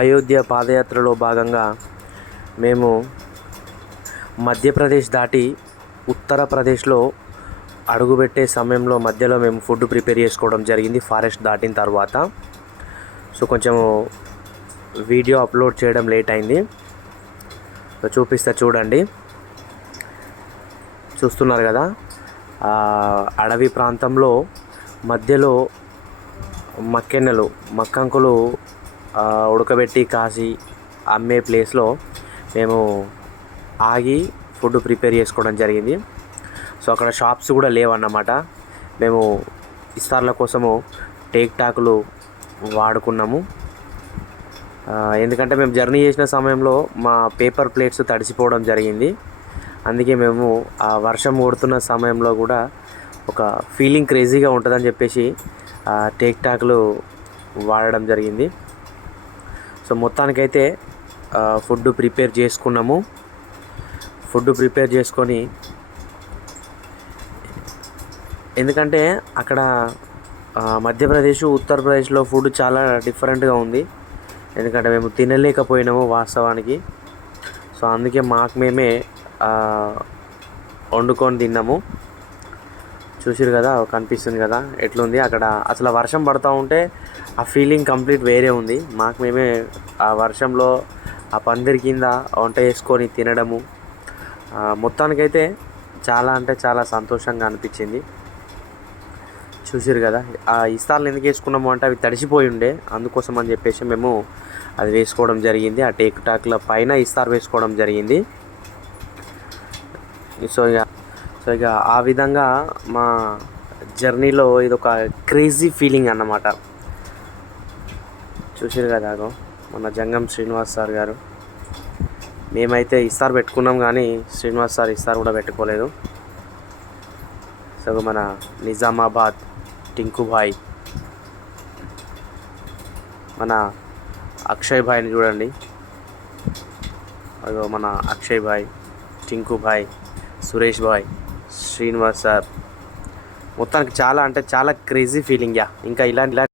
అయోధ్య పాదయాత్రలో భాగంగా మేము మధ్యప్రదేశ్ దాటి ఉత్తరప్రదేశ్లో అడుగుపెట్టే సమయంలో మధ్యలో మేము ఫుడ్ ప్రిపేర్ చేసుకోవడం జరిగింది ఫారెస్ట్ దాటిన తర్వాత. సో కొంచెం వీడియో అప్లోడ్ చేయడం లేట్ అయింది. చూపిస్తా చూడండి. చూస్తున్నారు కదా, అడవి ప్రాంతంలో మధ్యలో మక్కంకులు ఉడకబెట్టి కాసి అమ్మే ప్లేస్లో మేము ఆగి ఫుడ్ ప్రిపేర్ చేసుకోవడం జరిగింది. సో అక్కడ షాప్స్ కూడా లేవన్నమాట. మేము ఇస్తార్ల కోసము టేక్టాకులు వాడుకున్నాము. ఎందుకంటే మేము జర్నీ చేసిన సమయంలో మా పేపర్ ప్లేట్స్ తడిసిపోవడం జరిగింది. అందుకే మేము ఆ వర్షం కొడుతున్న సమయంలో కూడా ఒక ఫీలింగ్ క్రేజీగా ఉంటుందని చెప్పేసి టేక్టాకులు వాడడం జరిగింది. సో మొత్తానికైతే ఫుడ్ ప్రిపేర్ చేసుకున్నాము. ఫుడ్ ప్రిపేర్ చేసుకొని, ఎందుకంటే అక్కడ మధ్యప్రదేశ్ ఉత్తరప్రదేశ్లో ఫుడ్ చాలా డిఫరెంట్గా ఉంది. ఎందుకంటే మేము తినలేకపోయినాము వాస్తవానికి. సో అందుకే మాకు మేమే వండుకొని తిన్నాము. చూసిరు కదా, కనిపిస్తుంది కదా ఎట్లుంది అక్కడ. అసలు వర్షం పడుతూ ఉంటే ఆ ఫీలింగ్ కంప్లీట్ వేరే ఉంది. మాకు మేమే ఆ వర్షంలో ఆ పందిరి కింద వంట చేసుకొని తినడము మొత్తానికైతే చాలా అంటే చాలా సంతోషంగా అనిపించింది. చూసిరు కదా, ఆ ఇస్తార్లు ఎందుకు వేసుకున్నాము అంటే అవి తడిసిపోయి ఉండే, అందుకోసం అని చెప్పేసి మేము అది వేసుకోవడం జరిగింది. ఆ టేక్టాక్ల పైన ఇస్తార్ వేసుకోవడం జరిగింది. సో ఇక ఆ విధంగా మా జర్నీలో ఇదొక క్రేజీ ఫీలింగ్ అన్నమాట. చూసారు కదా, మన జంగం శ్రీనివాస్ సార్ గారు. మేమైతే ఇస్తార్ పెట్టుకున్నాం కానీ శ్రీనివాస్ సార్ ఇస్తార్ కూడా పెట్టుకోలేదు. సో మన నిజామాబాద్ టింకు భాయ్, మన అక్షయ్ భాయ్ని చూడండి. అదో మన అక్షయ్ భాయ్, టింకు భాయ్, సురేష్ భాయ్, శ్రీనివాస్ సార్. మొత్తానికి చాలా అంటే చాలా క్రేజీ ఫీలింగ్. ఇంకా ఇలాంటి